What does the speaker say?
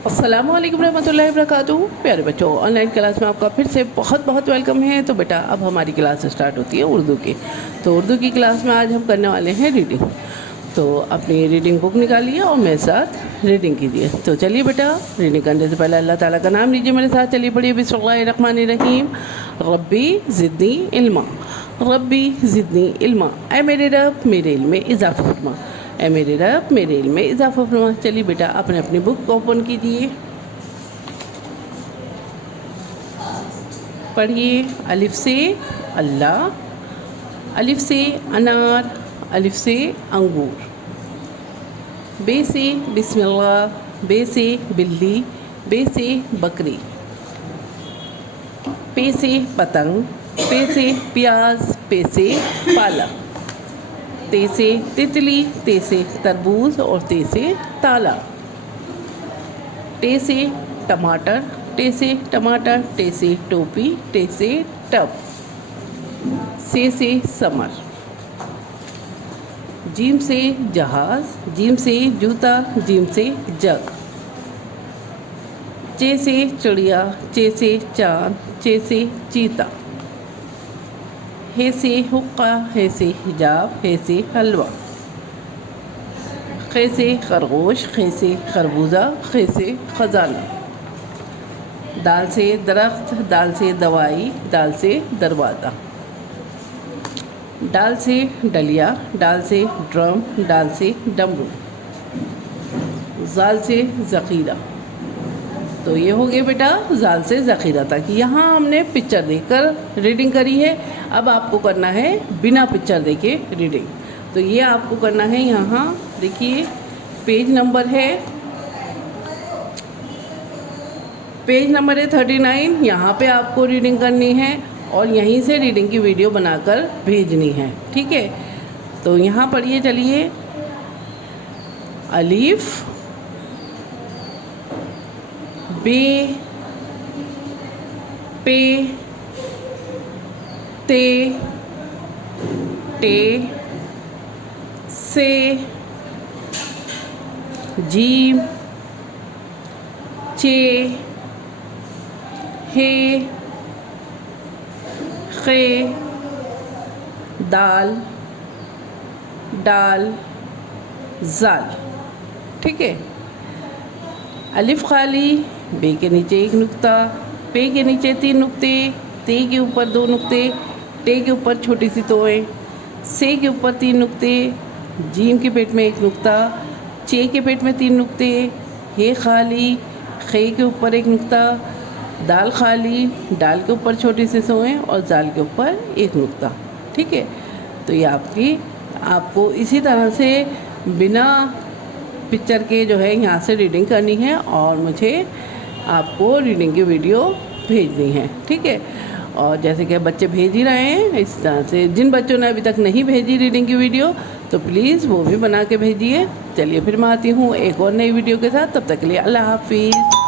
अस्सलामु अलैकुम रहमतुल्लाहि वबरकातुहू। प्यारे बच्चों, ऑनलाइन क्लास में आपका फिर से बहुत बहुत वेलकम है। तो बेटा अब हमारी क्लास स्टार्ट होती है उर्दू की। तो उर्दू की क्लास में आज हम करने वाले हैं रीडिंग। तो अपनी रीडिंग बुक निकालिए और मेरे साथ रीडिंग कीजिए। तो चलिए बेटा, रीडिंग करने से पहले अल्लाह ताला का नाम लीजिए मेरे साथ। चलिए पढ़िए, बिस्मिल्लाहिर्रहमानिर्रहीम। रब्बी ज़िदनी इल्मा, रब्बी ज़िदनी इल्मा। ऐ मेरे रब, मेरे इल्म में इजाफ़ा फरमा। ऐ मेरे रब, मेरे इल्म में इजाफ़ा फरमा। चलिए बेटा, अपने अपनी बुक को ओपन कीजिए, पढ़िए। अलिफ से अल्लाह, अलिफ से अनार, अलिफ से अंगूर, बे से बिस्मिल्लाह, बे से बिल्ली, बे से बकरी, पे से पतंग, पे से प्याज, पे से पालक, ते से तितली, ते से तरबूज और ते से ताला, टे से टमाटर, टे से टमाटर, टे से टोपी, टे से टब, से समर, जीम से जहाज़, जीम से जूता, जीम से जग, चे से चिड़िया, चे से चाँद, चे से चीता, हे से हुक्का, हे से हिजाब, हे से हलवा, खे से खरगोश, खे से खरबूजा, खे से ख़जाना, दाल से दरख्त, दाल से दवाई, दाल से दरवाज़ा, डाल से डलिया, डाल से ड्रम, डाल से डमरू, जाल से ज़ख़ीरा। तो ये हो गया बेटा जाल से ज़ख़ीरा तक। यहाँ हमने पिक्चर देखकर रीडिंग करी है। अब आपको करना है बिना पिक्चर देखे रीडिंग। तो ये आपको करना है, यहाँ देखिए पेज नंबर है 39। यहाँ पे आपको रीडिंग करनी है और यहीं से रीडिंग की वीडियो बनाकर भेजनी है, ठीक है। तो यहाँ पढ़िए, चलिए। अलिफ, बे, पे, ते, टे, से, जीम, चे, हे, खे, दाल, डाल, जाल, ठीक है। अलिफ खाली, बे के नीचे एक नुक्ता, पे के नीचे 3 नुक्ते, ते के ऊपर 2 नुक्ते, टे के ऊपर छोटी सी तोएं, से के ऊपर 3 नुक्ते, जीम के पेट में 1 नुक्ता, चे के पेट में 3 नुक्ते, हे खाली, खे के ऊपर 1 नुक्ता, दाल खाली, डाल के ऊपर छोटी सी सोएं और जाल के ऊपर 1 नुक्ता, ठीक है। तो ये आपको इसी तरह से बिना पिक्चर के जो है यहाँ से रीडिंग करनी है और मुझे आपको रीडिंग की वीडियो भेजनी है, ठीक है। और जैसे कि बच्चे भेज ही रहे हैं, इस तरह से जिन बच्चों ने अभी तक नहीं भेजी रीडिंग की वीडियो, तो प्लीज़ वो भी बना के भेजिए। चलिए फिर मैं आती हूँ एक और नई वीडियो के साथ। तब तक के लिए अल्लाह हाफिज़।